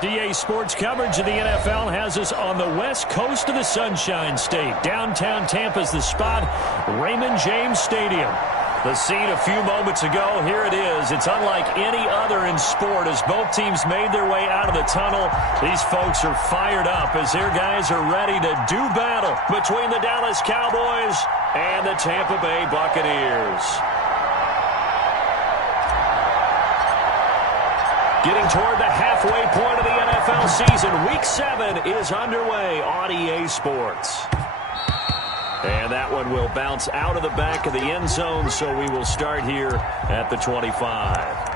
DA Sports coverage of the NFL has us on the west coast of the Sunshine State. Downtown Tampa's the spot, Raymond James Stadium. The scene a few moments ago, here it is. It's unlike any other in sport as both teams made their way out of the tunnel. These folks are fired up as their guys are ready to do battle between the Dallas Cowboys and the Tampa Bay Buccaneers. Getting toward the halfway point of the NFL season, Week 7 is underway on EA Sports. And that one will bounce out of the back of the end zone, so we will start here at the 25.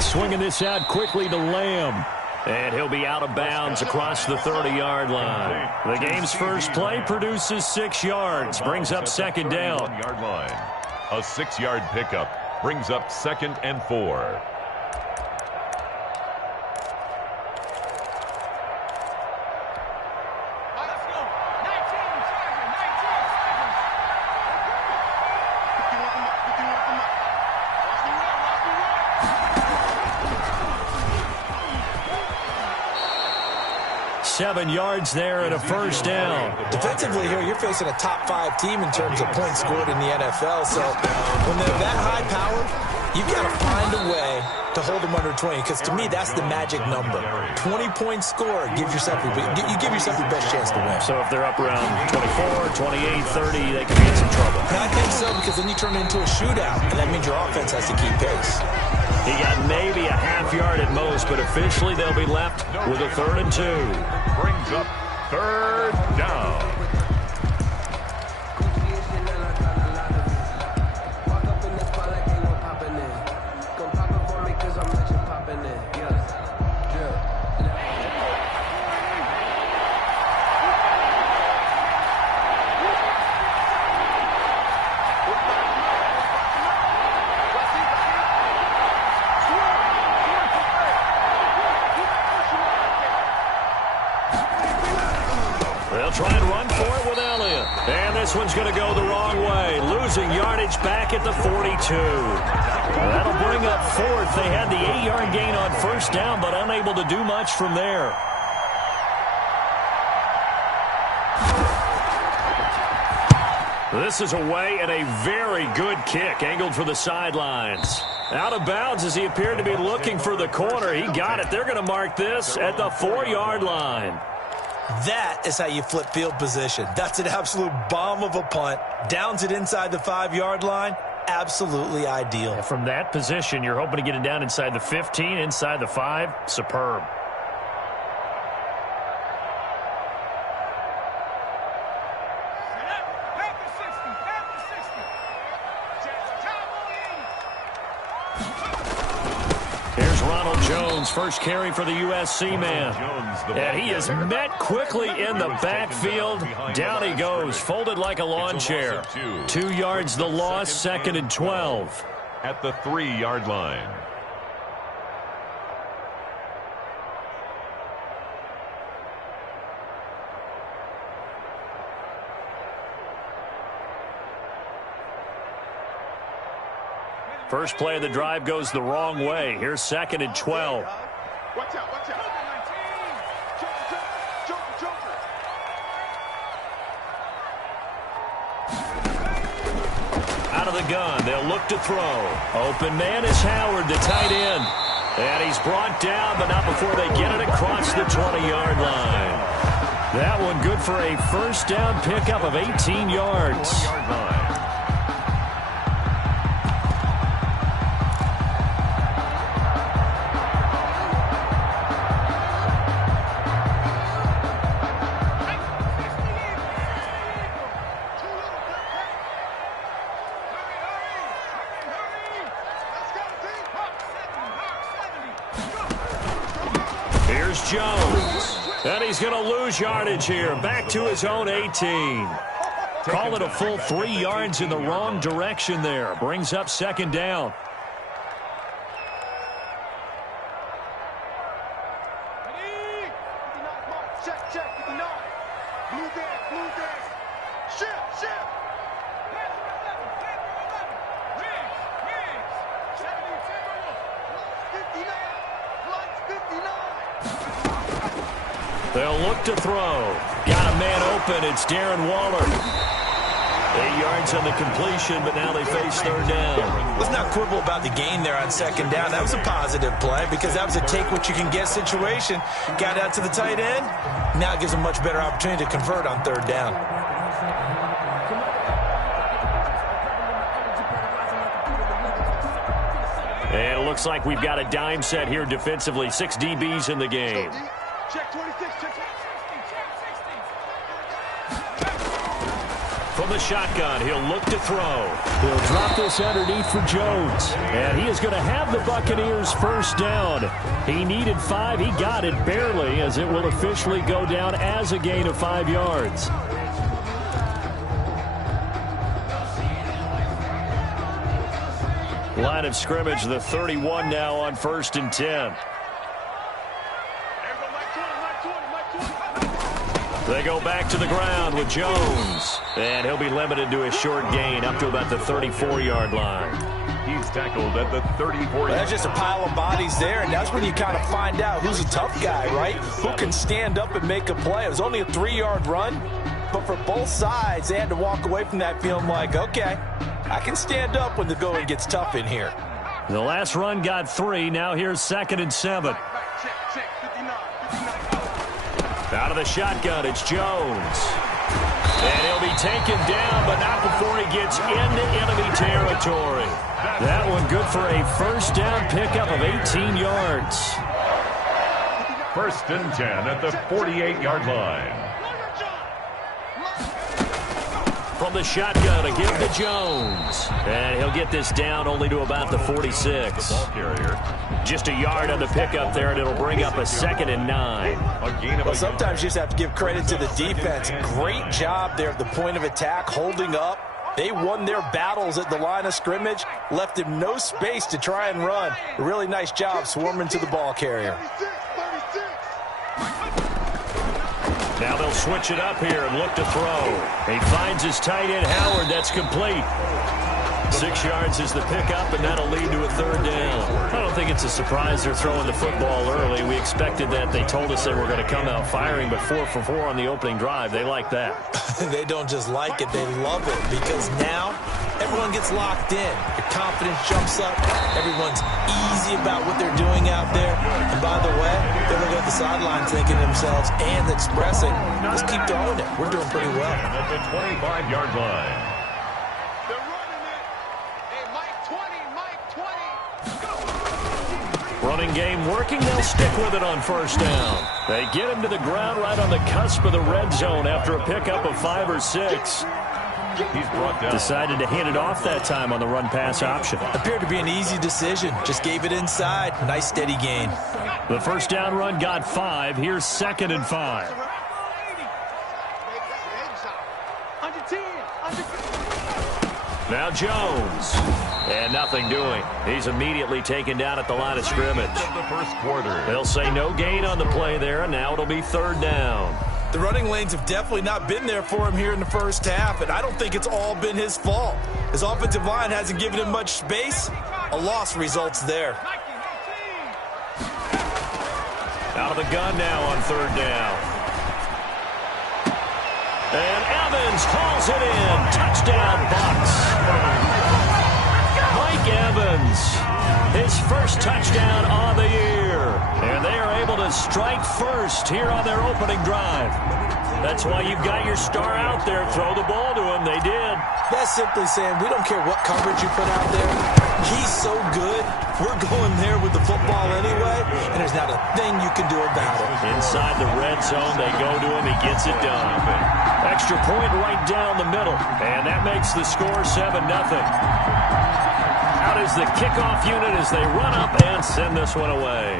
Swinging this out quickly to Lamb. And he'll be out of bounds across the 30-yard line. The game's first play produces 6 yards, brings up second down. Yard line. A 6-yard pickup brings up 2nd and 4. Seven yards there and a first down. Defensively here, you're facing a top 5 team in terms of points scored in the NFL. So when they're that high powered, you've got to find a way to hold them under 20. Because to me, that's the magic number. 20 points scored, you give yourself your best chance to win. So if they're up around 24, 28, 30, they can be in some trouble. And I think so, because then you turn it into a shootout, and that means your offense has to keep pace. He got maybe a half yard at most, but officially they'll be left with a 3rd and 2. Brings up 3rd down. Try and run for it with Elliott. And this one's going to go the wrong way. Losing yardage back at the 42. That'll bring up 4th. They had the 8-yard gain on first down, but unable to do much from there. This is away and a very good kick, angled for the sidelines. Out of bounds as he appeared to be looking for the corner. He got it. They're going to mark this at the 4-yard line. That is how you flip field position. That's an absolute bomb of a punt. Downs it inside the 5-yard line. Absolutely ideal. And from that position, you're hoping to get it down inside the 15, inside the 5. Superb. First carry for the USC man. And he is met quickly in the backfield. Down he goes, folded like a lawn chair. 2 yards the loss, 2nd and 12. At the 3-yard line. First play of the drive goes the wrong way. Here's 2nd and 12. Watch out, watch out. Out of the gun, they'll look to throw. Open man is Howard, the tight end. And he's brought down, but not before they get it across the 20-yard line. That one good for a first down pickup of 18 yards. 1-yard line. Jones. And he's going to lose yardage here. Back to his own 18. Call it a full 3 yards in the wrong direction there. Brings up second down. They'll look to throw. Got a man open. It's Darren Waller. 8 yards on the completion, but now they face third down. Let's not quibble about the gain there on second down. That was a positive play because that was a take-what-you-can-get situation. Got out to the tight end. Now it gives a much better opportunity to convert on third down. And it looks like we've got a dime set here defensively. 6 DBs in the game. Check 26, check 60. From the shotgun, he'll look to throw. He'll drop this underneath for Jones. And he is going to have the Buccaneers first down. He needed 5. He got it barely, as it will officially go down as a gain of 5 yards. Line of scrimmage, the 31 now on 1st and 10. They go back to the ground with Jones. And he'll be limited to a short gain up to about the 34-yard line. He's tackled at the 34-yard line. That's just a pile of bodies there, and that's when you kind of find out who's a tough guy, right? Who can stand up and make a play. It was only a 3-yard run, but for both sides, they had to walk away from that feeling like, okay, I can stand up when the going gets tough in here. The last run got 3. Now here's 2nd and 7. Out of the shotgun, it's Jones. And he'll be taken down, but not before he gets into enemy territory. That one good for a first down pickup of 18 yards. 1st and 10 at the 48-yard line. From the shotgun, a give to Jones. And he'll get this down only to about the 46. Ball carrier. Just a yard on the pickup there, and it'll bring up a 2nd and 9. A gain of Well, sometimes you just have to give credit to the defense. Great job there at the point of attack, holding up. They won their battles at the line of scrimmage, left him no space to try and run. A really nice job swarming to the ball carrier. Now they'll switch it up here and look to throw. He finds his tight end, Howard. That's complete. 6 yards is the pickup, and that'll lead to a third down. I don't think it's a surprise they're throwing the football early. We expected that. They told us they were going to come out firing, but 4 for 4 on the opening drive. They like that. They don't just like it, they love it, because now everyone gets locked in. Their confidence jumps up. Everyone's easy about what they're doing out there. And by the way, they're looking at the sideline thinking to themselves and expressing, let's keep throwing it. We're doing pretty well. At the 25-yard line. Running game working. They'll stick with it on first down. They get him to the ground right on the cusp of the red zone after a pickup of 5 or 6. He's brought down. Decided to hand it off that time on the run-pass option. Appeared to be an easy decision. Just gave it inside. Nice steady gain. The first down run got 5. Here's 2nd and 5. Now Jones. And nothing doing. He's immediately taken down at the line of scrimmage. The first quarter. They'll say no gain on the play there, and now it'll be third down. The running lanes have definitely not been there for him here in the first half, and I don't think it's all been his fault. His offensive line hasn't given him much space. A loss results there. Out of the gun now on third down. And Evans hauls it in. Touchdown, Bucs. Mike Evans, his first touchdown on the year. And they are able to strike first here on their opening drive. That's why you've got your star out there. Throw the ball to him. They did. That's simply saying we don't care what coverage you put out there. He's so good. We're going there with the football anyway, and there's not a thing you can do about it. Inside the red zone, they go to him. He gets it done. Extra point right down the middle, and that makes the score 7-0. Out is the kickoff unit as they run up and send this one away.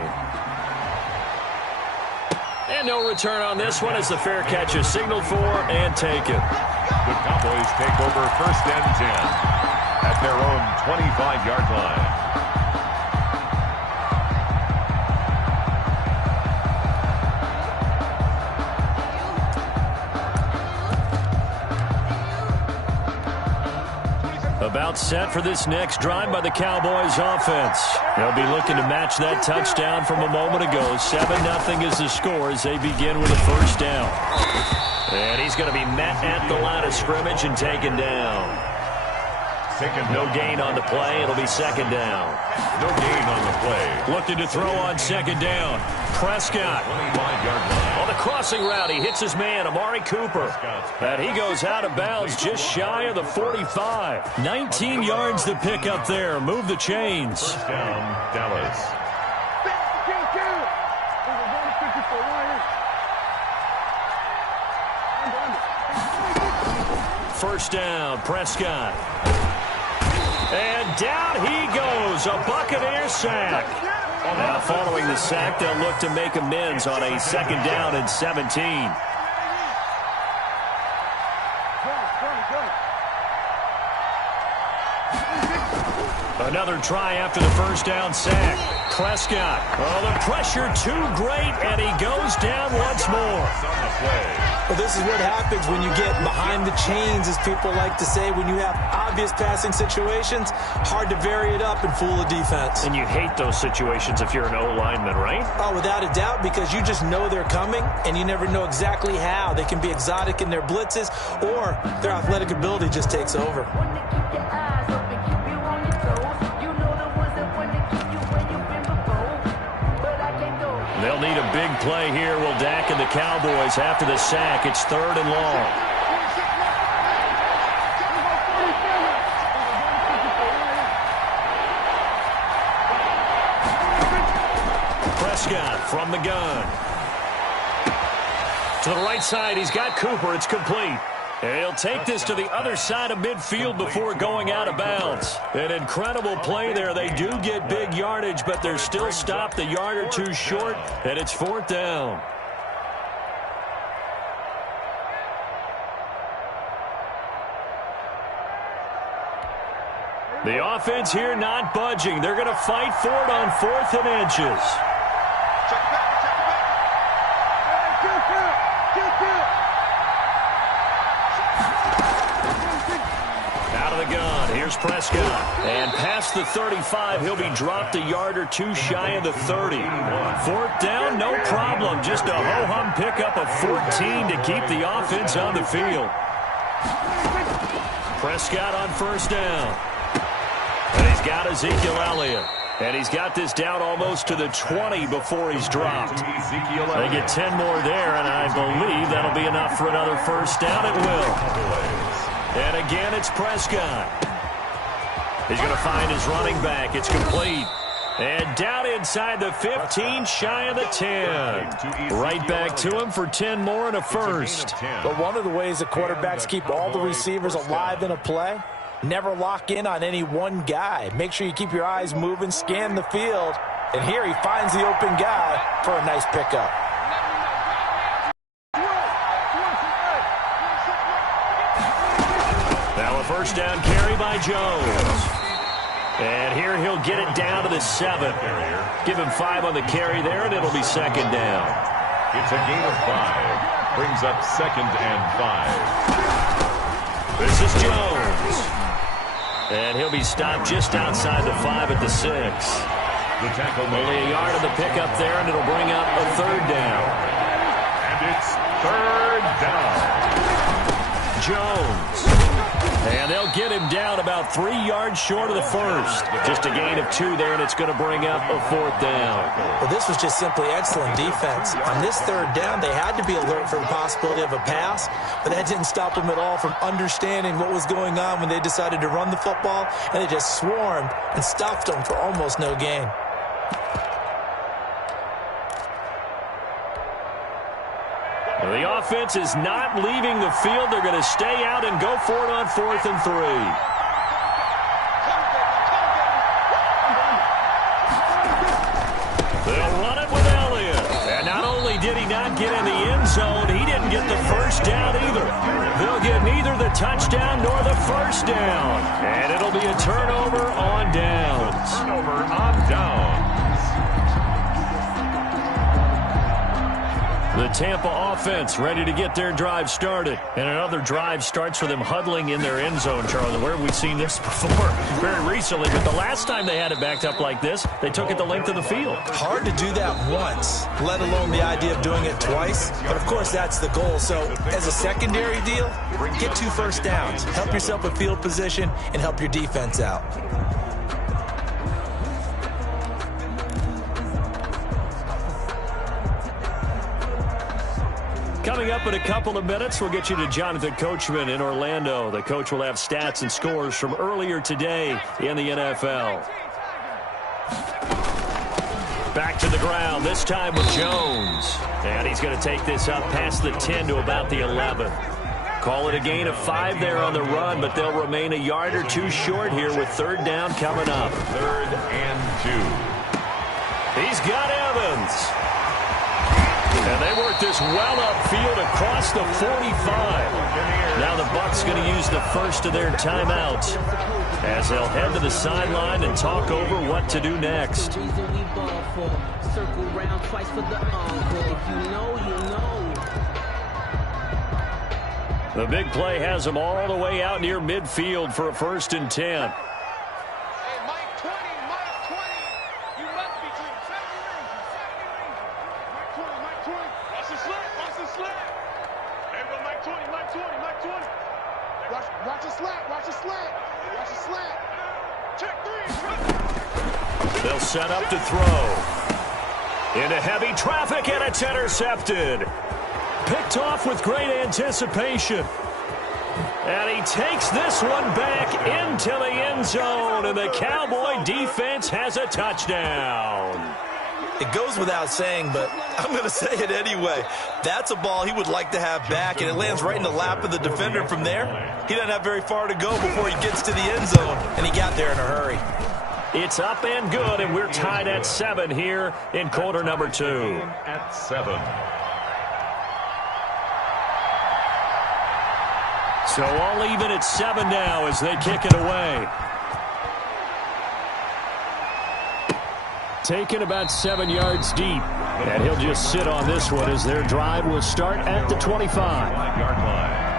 And no return on this one as the fair catch is signaled for and taken. The Cowboys take over 1st and 10 at their own 25-yard line. About set for this next drive by the Cowboys offense. They'll be looking to match that touchdown from a moment ago. 7-0 is the score as they begin with a first down. And he's going to be met at the line of scrimmage and taken down. No gain on the play. It'll be second down. No gain on the play. Looking to throw on second down. Prescott. 25-yard line. On the crossing route, he hits his man, Amari Cooper. And he goes out of bounds just shy of the 45. 19 yards to pick up there. Move the chains. First down, Dallas. First down, Prescott. And down he goes, a Buccaneer sack. Now following the sack, they'll look to make amends on a second down and 17. Another try after the first down sack. Prescott. Oh, the pressure too great, and he goes down once more. Well, this is what happens when you get behind the chains, as people like to say. When you have obvious passing situations, hard to vary it up and fool a defense. And you hate those situations if you're an O-lineman, right? Oh, without a doubt, because you just know they're coming, and you never know exactly how. They can be exotic in their blitzes, or their athletic ability just takes over. They'll need a big play here, will Dak and the Cowboys after the sack. It's 3rd and long. Prescott from the gun. To the right side, he's got Cooper. It's complete. And he'll take this to the other side of midfield before going out of bounds. An incredible play there. They do get big yardage, but they're still stopped a yard or two short, and it's 4th down. The offense here not budging. They're going to fight for it on 4th and inches. Here's Prescott. And past the 35, he'll be dropped a yard or two shy of the 30. 4th down, no problem. Just a ho-hum pickup of 14 to keep the offense on the field. Prescott on first down. And he's got Ezekiel Elliott. And he's got this down almost to the 20 before he's dropped. They get 10 more there, and I believe that'll be enough for another first down. It will. And again, it's Prescott. He's going to find his running back. It's complete. And down inside the 15, shy of the 10. Right back to him for 10 more and a first. But one of the ways the quarterbacks keep all the receivers alive in a play, never lock in on any one guy. Make sure you keep your eyes moving, scan the field. And here he finds the open guy for a nice pickup. Now a first down carry by Jones. And here he'll get it down to the 7. Give him 5 on the carry there, and it'll be second down. It's a gain of 5. Brings up 2nd and 5. This is Jones. And he'll be stopped just outside the 5 at the 6. The tackle Only a yard of the pickup there, and it'll bring up a 3rd down. And it's 3rd down. Jones. And they'll get him down about 3 yards short of the first. Just a gain of 2 there, and it's going to bring up a 4th down. Well, this was just simply excellent defense. On this 3rd down, they had to be alert for the possibility of a pass, but that didn't stop them at all from understanding what was going on when they decided to run the football, and they just swarmed and stuffed them for almost no gain. The offense is not leaving the field. They're going to stay out and go for it on 4th and 3. They'll run it with Elliott. And not only did he not get down either. They'll get neither the touchdown nor the first down. And it'll be a turnover on downs. Turnover on downs. The Tampa offense ready to get their drive started. And another drive starts with them huddling in their end zone, Charlie. Where have we seen this before? Very recently, but the last time they had it backed up like this, they took it the length of the field. Hard to do that once, let alone the idea of doing it twice. But, of course, that's the goal. So, as a secondary deal, get 2 first downs. Help yourself with field position and help your defense out. Coming up in a couple of minutes, we'll get you to Jonathan Coachman in Orlando. The coach will have stats and scores from earlier today in the NFL. Back to the ground, this time with Jones. And he's going to take this up past the 10 to about the 11. Call it a gain of 5 there on the run, but they'll remain a yard or 2 short here with 3rd down coming up. 3rd and 2. He's got Evans. And they work this well upfield across the 45. Now the Bucs going to use the first of their timeouts as they'll head to the sideline and talk over what to do next. The big play has them all the way out near midfield for a 1st and 10. They'll set up to throw. Into heavy traffic, and it's intercepted. Picked off with great anticipation. And he takes this one back into the end zone, and the Cowboy defense has a touchdown. It goes without saying, but I'm going to say it anyway. That's a ball he would like to have back, and it lands right in the lap of the defender from there. He doesn't have very far to go before he gets to the end zone, and he got there in a hurry. It's up and good, and we're tied at 7 here in quarter number 2. At 7. So all even at 7 now as they kick it away. Taken about 7 yards deep. And he'll just sit on this one as their drive will start at the 25-yard line.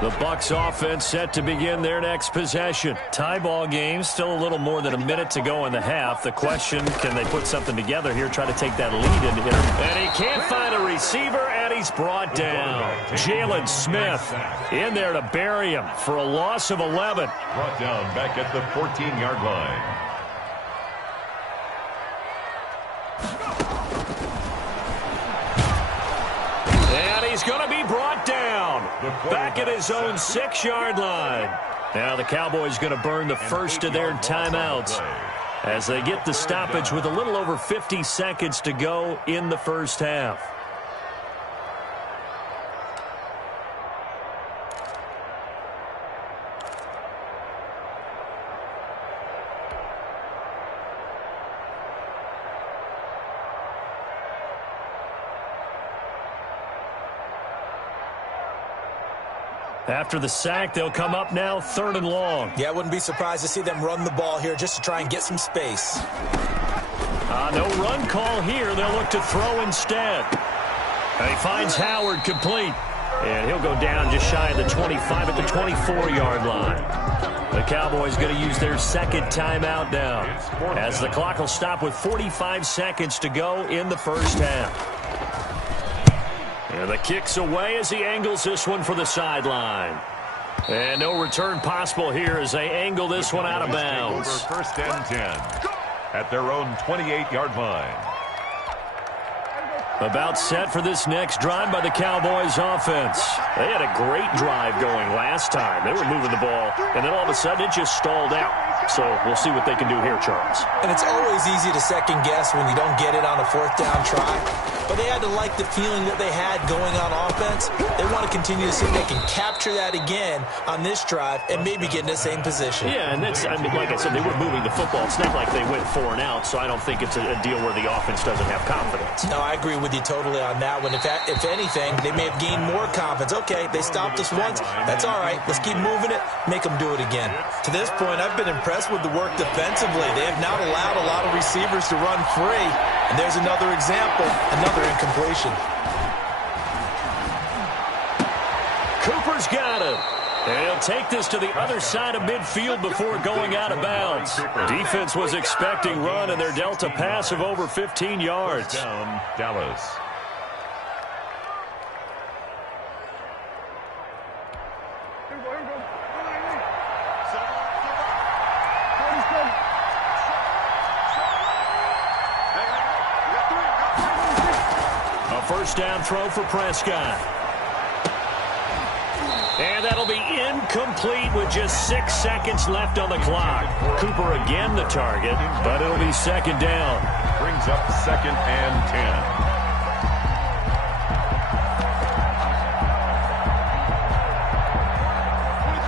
The Bucs offense set to begin their next possession. Tie ball game, still a little more than a minute to go in the half. The question, can they put something together here, try to take that lead into him? And he can't find a receiver, and he's brought down. Jalen Smith in there to bury him for a loss of 11. Brought down back at the 14-yard line. He's going to be brought down back at his own 6-yard line. Now the Cowboys going to burn the first of their timeouts as they get the stoppage with a little over 50 seconds to go in the first half. After the sack, they'll come up now 3rd and long. Yeah, I wouldn't be surprised to see them run the ball here just to try and get some space. No run call here. They'll look to throw instead. And he finds Howard complete. And he'll go down just shy of the 25 at the 24-yard line. The Cowboys going to use their 2nd timeout now as the clock will stop with 45 seconds to go in the first half. And the kick's away as he angles this one for the sideline. And no return possible here as they angle this one out of bounds. 1st and 10 at their own 28-yard line. About set for this next drive by the Cowboys offense. They had a great drive going last time. They were moving the ball, and then all of a sudden it just stalled out. So we'll see what they can do here, Charles. And it's always easy to second guess when you don't get it on a 4th down try. but they had to like the feeling that they had going on offense. They want to continue to see if they can capture that again on this drive and maybe get in the same position. Yeah, and that's, I mean, like I said, they were moving the football. It's not like they went 4 and out, so I don't think it's a deal where the offense doesn't have confidence. No, I agree with you totally on that one. If anything, they may have gained more confidence. Okay, they stopped us once. That's all right. Let's keep moving it, make them do it again. To this point, I've been impressed with the work defensively. They have not allowed a lot of receivers to run free. And there's another example, another incompletion. Cooper's got him. And he'll take this to the other side of midfield before going out of bounds. Defense was expecting run, and they're dealt a pass of over 15 yards. Down, Dallas. A first down throw for Prescott. And that'll be incomplete with just 6 seconds left on the clock. Cooper again the target, but it'll be second down. Brings up 2nd and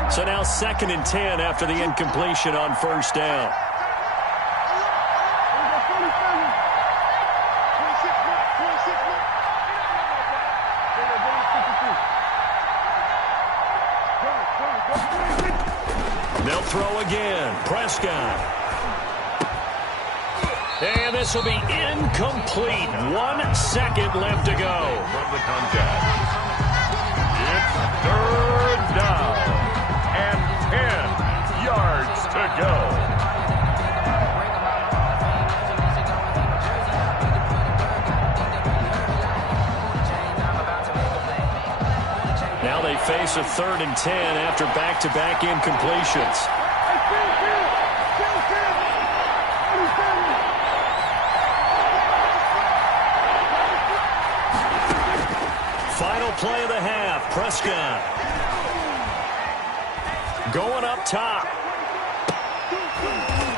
10. So now 2nd and 10 after the incompletion on first down. They'll throw again. Prescott. And this will be incomplete. 1 second left to go. From the contact. It's 3rd down. And 10 yards to go. Now they face a 3rd and 10 after back-to-back incompletions. Final play of the half. Prescott going up top.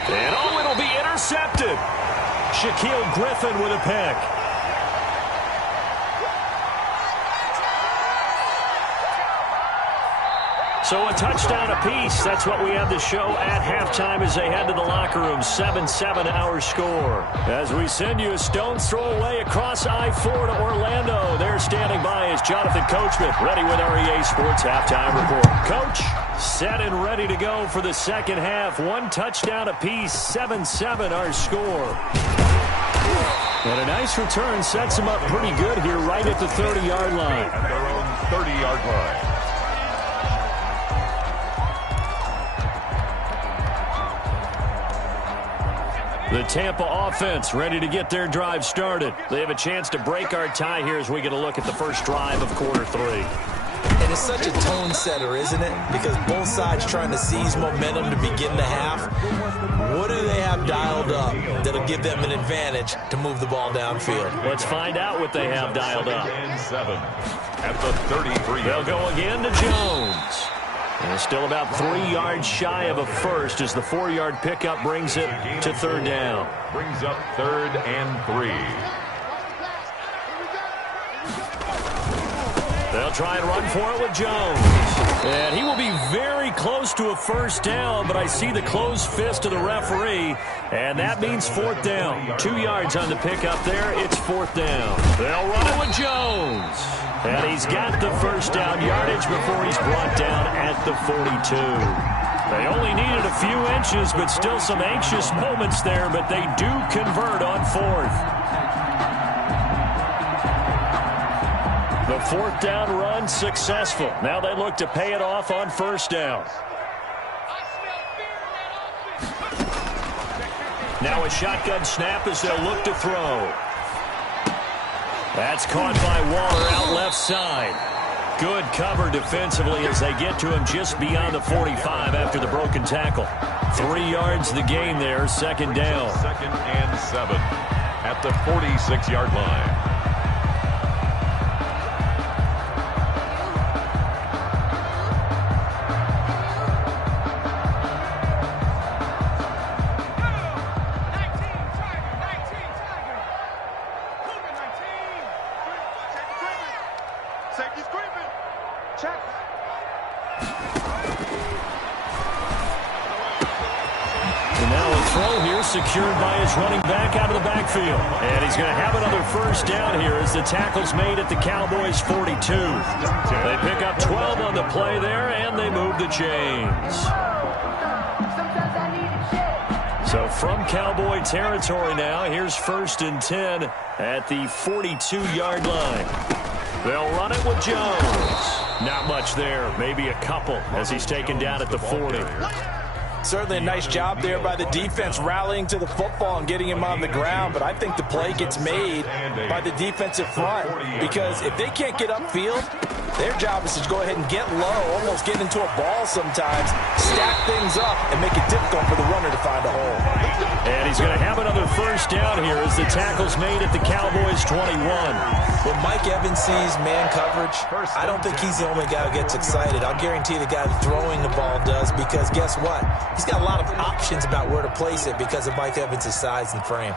And oh, it'll be intercepted. Shaquille Griffin with a pick. So a touchdown apiece. That's what we have to show at halftime as they head to the locker room. 7-7 our score. As we send you a stone's throw away across I-4 to Orlando. There standing by is Jonathan Coachman, ready with our EA Sports Halftime Report. Coach, set and ready to go for the second half. 1 touchdown apiece. 7-7 our score. And a nice return sets them up pretty good here right at the 30-yard line. At their own 30-yard line. The Tampa offense ready to get their drive started. They have a chance to break our tie here as we get a look at the first drive of quarter 3. And it's such a tone setter, isn't it? Because both sides trying to seize momentum to begin the half. What do they have dialed up that'll give them an advantage to move the ball downfield? Let's find out what they have dialed up. 2nd and 7 at the 33. They'll go again to Jones. And still about 3 yards shy of a first as the 4-yard pickup brings it to 3rd down. Brings up 3rd and 3. They'll try and run for it with Jones. And he will be very close to a first down, but I see the closed fist of the referee, and that means 4th down. 2 yards on the pickup there. It's 4th down. They'll run it with Jones. And he's got the first down yardage before he's brought down at the 42. They only needed a few inches, but still some anxious moments there, but they do convert on 4th. The 4th down run successful. Now they look to pay it off on first down. Now a shotgun snap as they'll look to throw. That's caught by Waller out left side. Good cover defensively as they get to him just beyond the 45 after the broken tackle. 3 yards the gain there, 2nd down. 2nd and 7 at the 46-yard line. Safety's creeping. Check. And now a throw here secured by his running back out of the backfield. And he's going to have another first down here as the tackle's made at the Cowboys' 42. They pick up 12 on the play there, and they move the chains. So from Cowboy territory now, here's 1st and 10 at the 42-yard line. They'll run it with Jones. Not much there, maybe a couple as he's taken down at the 40. Certainly a nice job there by the defense rallying to the football and getting him on the ground, but I think the play gets made by the defensive front because if they can't get upfield, their job is to go ahead and get low, almost get into a ball sometimes, stack things up, and make it difficult for the runner to find a hole. And he's going to have another first down here as the tackle's made at the Cowboys' 21. When Mike Evans sees man coverage, I don't think he's the only guy who gets excited. I'll guarantee the guy throwing the ball does because guess what? He's got a lot of options about where to place it because of Mike Evans' size and frame.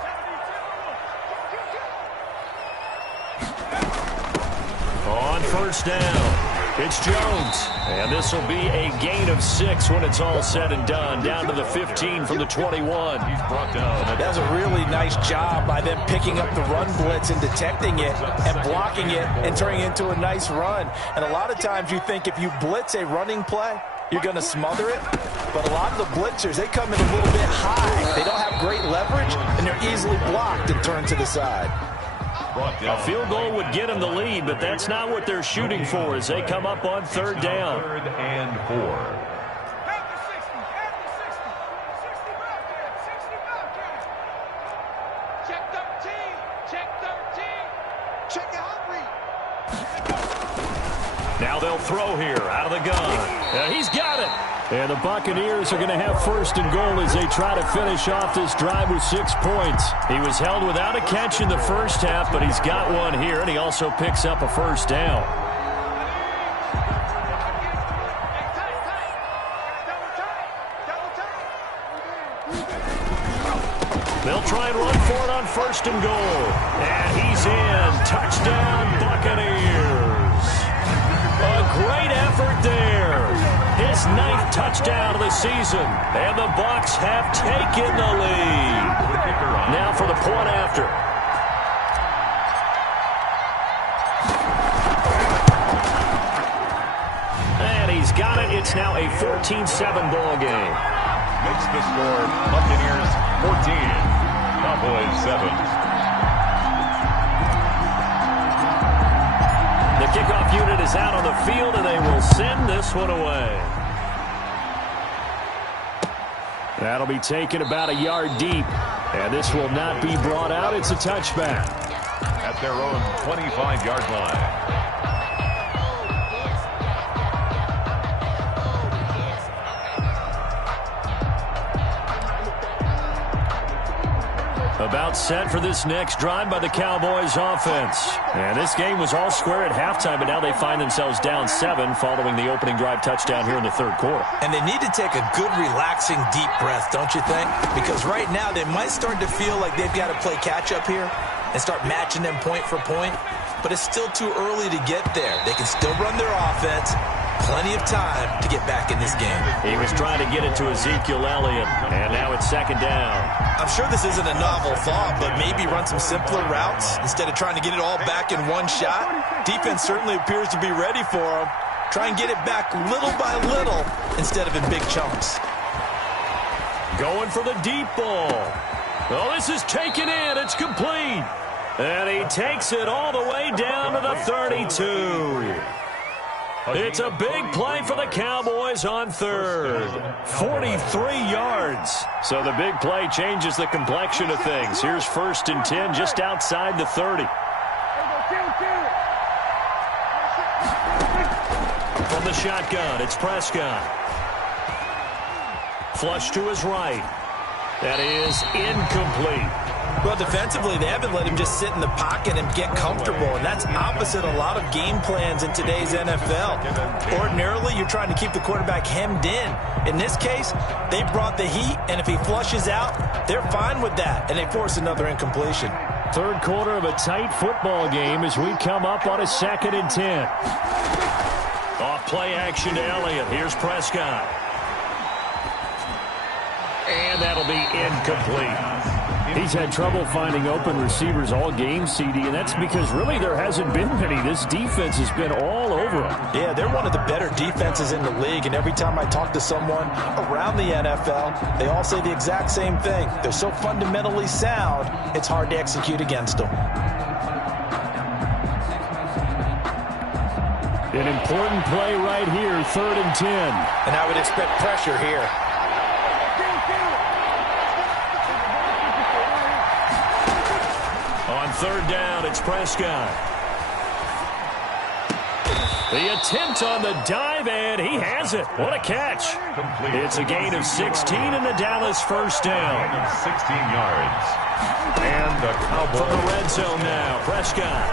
On first down, it's Jones. And this will be a gain of 6 when it's all said and done. Down to the 15 from the 21. He's brought down. That was a really nice job by them picking up the run blitz and detecting it and blocking it and turning it into a nice run. And a lot of times you think if you blitz a running play, you're going to smother it. But a lot of the blitzers, they come in a little bit high. They don't have great leverage, and they're easily blocked and turned to the side. A field goal would get them the lead, but that's not what they're shooting for as they come up on 3rd down. 3rd and 4. Check 13. Check 13. Check it hungry. Now they'll throw here out of the gun. He's got it. And the Buccaneers are going to have 1st and goal as they try to finish off this drive with 6 points. He was held without a catch in the first half, but he's got one here, and he also picks up a first down. They'll try and run for it on 1st and goal. And he's in. Touchdown, Buccaneers. A great effort there. His 9th touchdown of the season. And the Bucs have taken the lead. Now for the point after. And he's got it. It's now a 14-7 ball game. Makes the score Buccaneers 14, Cowboys 7. The kickoff unit is out on the field, and they will send this one away. That'll be taken about a yard deep, and this will not be brought out. It's a touchback. At their own 25-yard line. About set for this next drive by the Cowboys offense. And this game was all square at halftime, but now they find themselves down 7 following the opening drive touchdown here in the 3rd quarter. And they need to take a good, relaxing, deep breath, don't you think? Because right now they might start to feel like they've got to play catch-up here and start matching them point for point. But it's still too early to get there. They can still run their offense. Plenty of time to get back in this game. He was trying to get it to Ezekiel Elliott, and now it's 2nd down. I'm sure this isn't a novel thought, but maybe run some simpler routes instead of trying to get it all back in one shot. Defense certainly appears to be ready for him. Try and get it back little by little instead of in big chunks. Going for the deep ball. Oh, this is taken in. It's complete. And he takes it all the way down to the 32. It's a big play for the Cowboys on 3rd. 43 yards. So the big play changes the complexion of things. Here's 1st and 10 just outside the 30. From the shotgun, it's Prescott. Flush to his right. That is incomplete. Well, defensively, they haven't let him just sit in the pocket and get comfortable, and that's opposite a lot of game plans in today's NFL. Ordinarily, you're trying to keep the quarterback hemmed in. In this case, they brought the heat, and if he flushes out, they're fine with that, and they force another incompletion. Third quarter of a tight football game as we come up on a 2nd and 10. Off play action to Elliott. Here's Prescott. And that'll be incomplete. He's had trouble finding open receivers all game, CD, and that's because really there hasn't been many. This defense has been all over them. Yeah, they're one of the better defenses in the league, and every time I talk to someone around the NFL, they all say the exact same thing. They're so fundamentally sound, it's hard to execute against them. An important play right here, 3rd and 10. And I would expect pressure here. On 3rd down, it's Prescott. The attempt on the dive, and he has it. What a catch. It's a gain of 16 and the Dallas 1st down. 16 yards. And the Cowboys. From the red zone now, Prescott.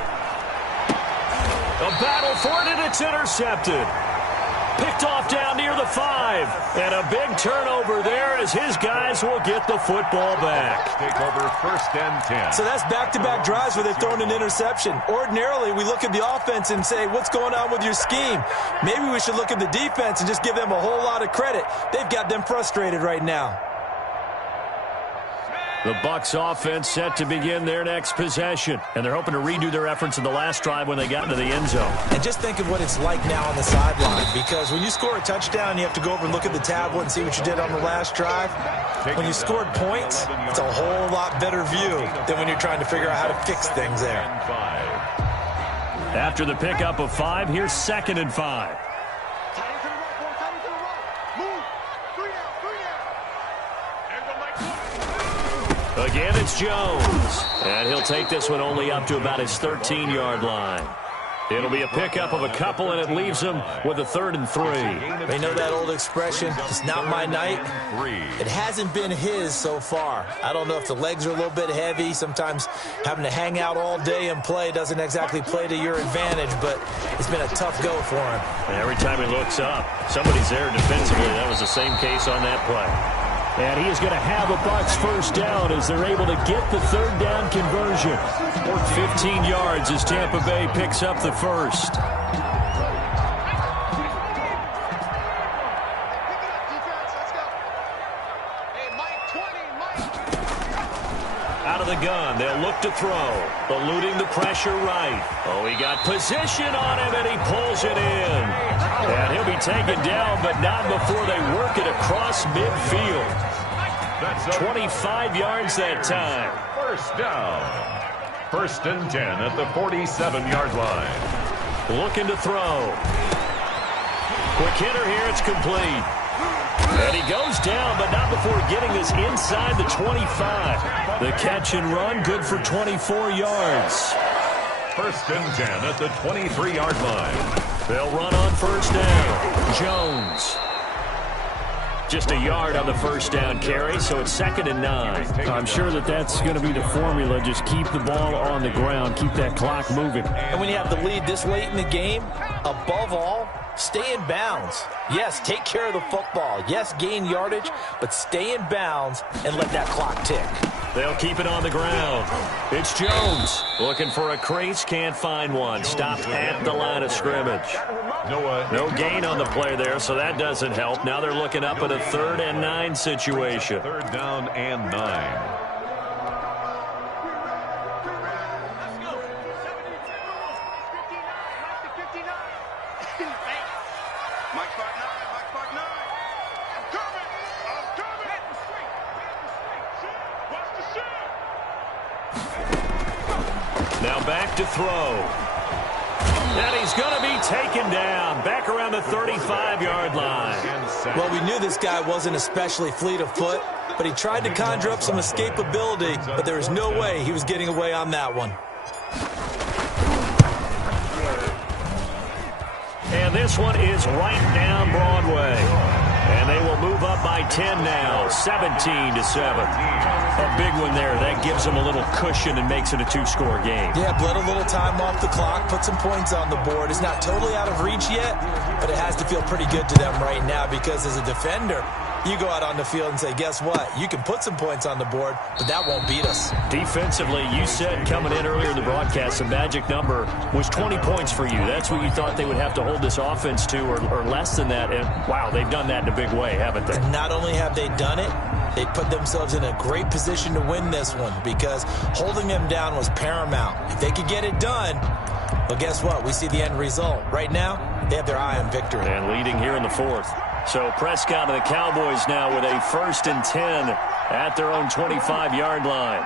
A battle for it, and it's intercepted. Picked off down near the 5. And a big turnover there as his guys will get the football back. Take over 1st and 10. So that's back-to-back drives where they're throwing an interception. Ordinarily, we look at the offense and say, what's going on with your scheme? Maybe we should look at the defense and just give them a whole lot of credit. They've got them frustrated right now. The Bucs offense set to begin their next possession. And they're hoping to redo their efforts in the last drive when they got into the end zone. And just think of what it's like now on the sideline. Because when you score a touchdown, you have to go over and look at the tablet and see what you did on the last drive. When you scored points, it's a whole lot better view than when you're trying to figure out how to fix things there. After the pickup of 5, here's 2nd and 5. Again, it's Jones. And he'll take this one only up to about his 13-yard line. It'll be a pickup of a couple, and it leaves him with a 3rd and 3. They know that old expression, it's not my night. It hasn't been his so far. I don't know if the legs are a little bit heavy. Sometimes having to hang out all day and play doesn't exactly play to your advantage, but it's been a tough go for him. And every time he looks up, somebody's there defensively. That was the same case on that play. And he is going to have a Bucs 1st down as they're able to get the 3rd down conversion. 15 yards as Tampa Bay picks up the 1st. Out of the gun, they'll look to throw. Eluding the pressure right. Oh, he got position on him, and he pulls it in. And he'll be taken down, but not before they work it across midfield. 25 yards that time. 1st down. 1st and 10 at the 47-yard line. Looking to throw. Quick hitter here, it's complete. And he goes down, but not before getting this inside the 25. The catch and run, good for 24 yards. 1st and 10 at the 23-yard line. They'll run on 1st down. Jones. Just a yard on the 1st down carry, so it's 2nd and 9. I'm sure that's going to be the formula. Just keep the ball on the ground, keep that clock moving. And when you have the lead this late in the game, above all, stay in bounds. Yes, take care of the football. Yes, gain yardage, but stay in bounds and let that clock tick. They'll keep it on the ground. It's Jones. Looking for a crease, can't find one. Stopped at the line of scrimmage. No gain on the play there, so that doesn't help. Now they're looking up at a 3rd and 9 situation. 3rd down and 9. Now back to throw. And he's going to be taken down back around the 35-yard line. Well, we knew this guy wasn't especially fleet of foot, but he tried to conjure up some escapability, but there was no way he was getting away on that one. And this one is right down Broadway. And they will move up by 10 now, 17-7. A big one there. That gives them a little cushion and makes it a 2-score game. Yeah, bled a little time off the clock, put some points on the board. It's not totally out of reach yet, but it has to feel pretty good to them right now because as a defender, you go out on the field and say, guess what? You can put some points on the board, but that won't beat us. Defensively, you said coming in earlier in the broadcast, the magic number was 20 points for you. That's what you thought they would have to hold this offense to, or less than that. And, wow, they've done that in a big way, haven't they? Not only have they done it, they put themselves in a great position to win this one because holding them down was paramount. If they could get it done, well, guess what? We see the end result. Right now, they have their eye on victory. And leading here in the fourth. So Prescott and the Cowboys now with a 1st and 10 at their own 25-yard line.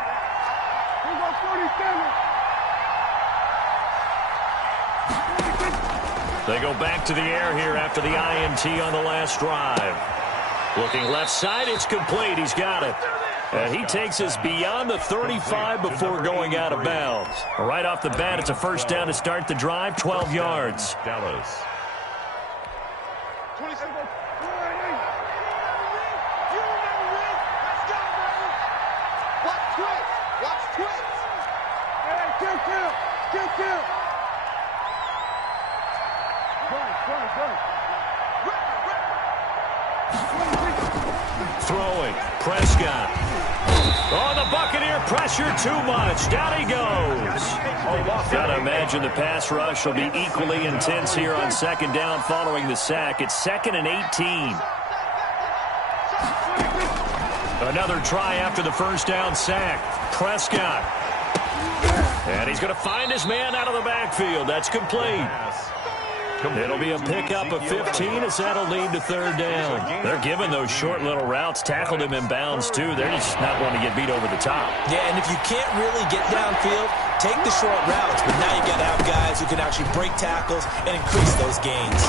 They go back to the air here after the INT on the last drive. Looking left side, it's complete. He's got it. And he takes us beyond the 35 before going out of bounds. Right off the bat, it's a first down to start the drive, 12 yards. Dallas. Throwing, Prescott. Oh, the Buccaneer pressure too much. Down he goes. Gotta imagine the pass rush will be equally intense here on 2nd down following the sack. It's 2nd and 18. Another try after the first down sack. Prescott. And he's going to find his man out of the backfield. That's complete. It'll be a pickup of 15 as that'll lead to 3rd down. They're giving those short little routes. Tackled him in bounds, too. They're just not wanting to get beat over the top. Yeah, and if you can't really get downfield, take the short routes. But now you got to have guys who can actually break tackles and increase those gains.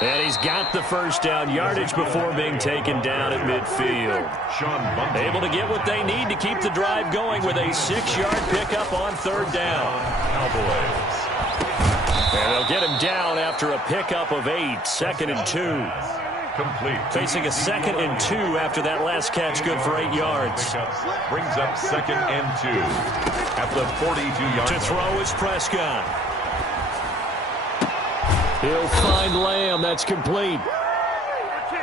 And he's got the first down yardage before being taken down at midfield. Able to get what they need to keep the drive going with a 6-yard pickup on 3rd down. Cowboys. And they'll get him down after a pickup of 8, 2nd and 2. Complete. Facing a 2nd and 2 after that last catch, good for 8 yards. Brings up 2nd and 2 at the 42-yard To throw is Prescott. He'll find Lamb. That's complete.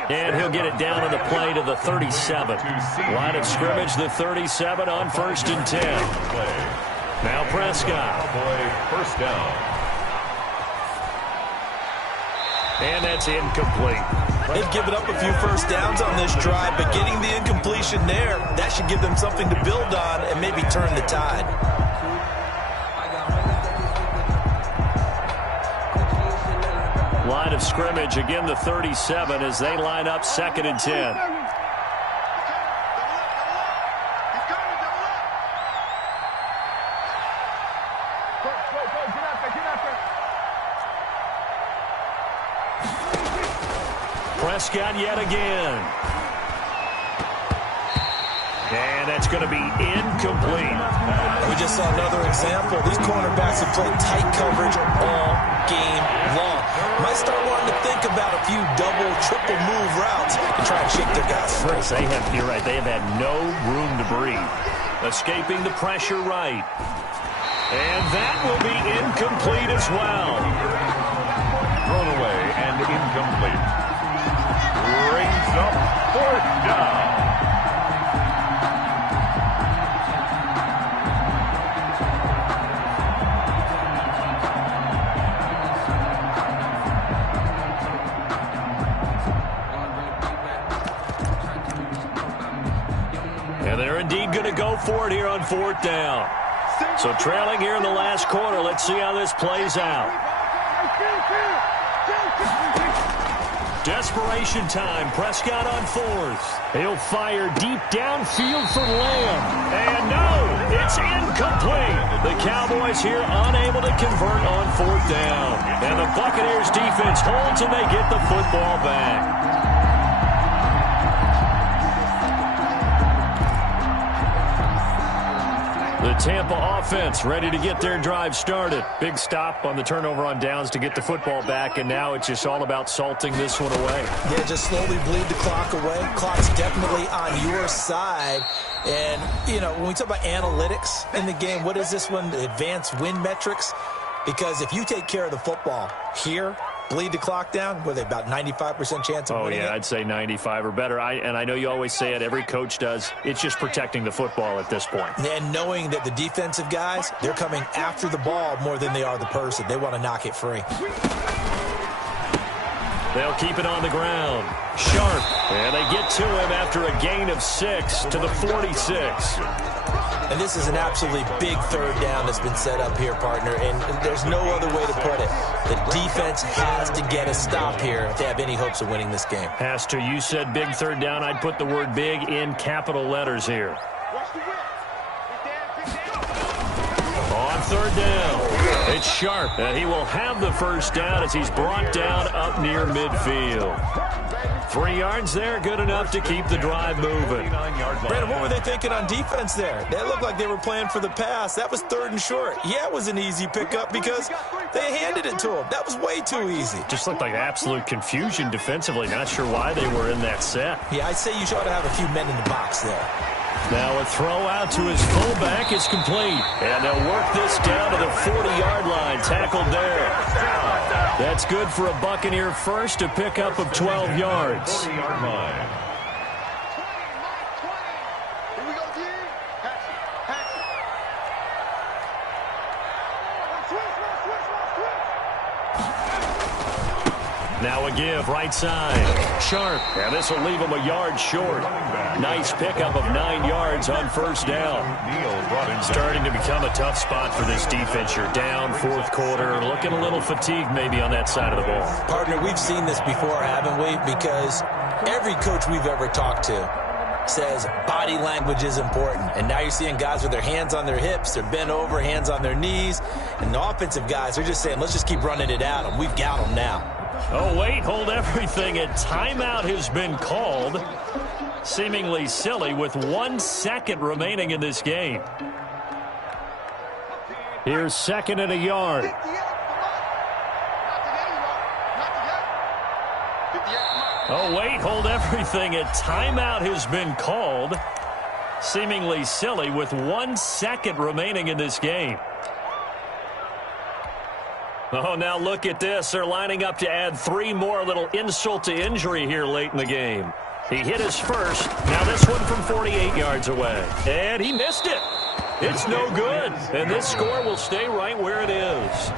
And he'll get it down on the play to the 37. Line of scrimmage, the 37 on 1st and 10. Now Prescott. Cowboy first down. And that's incomplete. They've given up a few first downs on this drive, but getting the incompletion there, that should give them something to build on and maybe turn the tide. Line of scrimmage, again the 37 as they line up 2nd and 10. Prescott yet again. And that's going to be incomplete. We just saw another example. These cornerbacks have played tight coverage all game long. Might start wanting to think about a few double, triple move routes and try and shake their guys free. You're right. They have had no room to breathe. Escaping the pressure right. And that will be incomplete as well. Thrown away and incomplete. Brings up 4th down. And they're indeed going to go for it here on 4th down. So trailing here in the last quarter. Let's see how this plays out. Desperation time. Prescott on 4th. He'll fire deep downfield for Lamb. And no, it's incomplete. The Cowboys here unable to convert on 4th down. And the Buccaneers defense holds and they get the football back. The Tampa offense ready to get their drive started. Big stop on the turnover on downs to get the football back, and now it's just all about salting this one away. Yeah, just slowly bleed the clock away. Clock's definitely on your side. And, you know, when we talk about analytics in the game, what is this one? The advanced win metrics? Because if you take care of the football here, bleed the clock down, with about 95% chance of winning yeah, it? I'd say 95 or better. And I know you always say it, every coach does. It's just protecting the football at this point. And knowing that the defensive guys, they're coming after the ball more than they are the person. They want to knock it free. They'll keep it on the ground. Sharp. And they get to him after a gain of 6 to the 46. And this is an absolutely big third down that's been set up here, partner, and there's no other way to put it. The defense has to get a stop here if they have any hopes of winning this game. Pastor, you said big third down. I'd put the word big in capital letters here. On third down, it's Sharp, and he will have the first down as he's brought down up near midfield. 3 yards there, good enough to keep the drive moving. Brandon, what were they thinking on defense there? They looked like they were playing for the pass. That was 3rd and short. Yeah, it was an easy pickup because they handed it to him. That was way too easy. Just looked like absolute confusion defensively. Not sure why they were in that set. Yeah, I'd say you ought to have a few men in the box there. Now a throw out to his fullback is complete. And they'll work this down to the 40-yard line. Tackled there. That's good for a Buccaneer first, a pickup of 12 yards. 40-yard line. Now a give, right side. Sharp. And this will leave him a yard short. Nice pickup of 9 yards on first down. Starting to become a tough spot for this defense. You're down, 4th quarter. Looking a little fatigued maybe on that side of the ball. Partner, we've seen this before, haven't we? Because every coach we've ever talked to says body language is important. And now you're seeing guys with their hands on their hips, they're bent over, hands on their knees. And the offensive guys are just saying, let's just keep running it at them. We've got them now. Oh, wait, hold everything. A timeout has been called. Seemingly silly with 1 second remaining in this game. Here's 2nd and a yard. Oh, wait, hold everything. A timeout has been called. Seemingly silly with 1 second remaining in this game. Oh, now look at this. They're lining up to add 3 more. Little insult to injury here late in the game. He hit his first. Now this one from 48 yards away. And he missed it. It's no good. And this score will stay right where it is.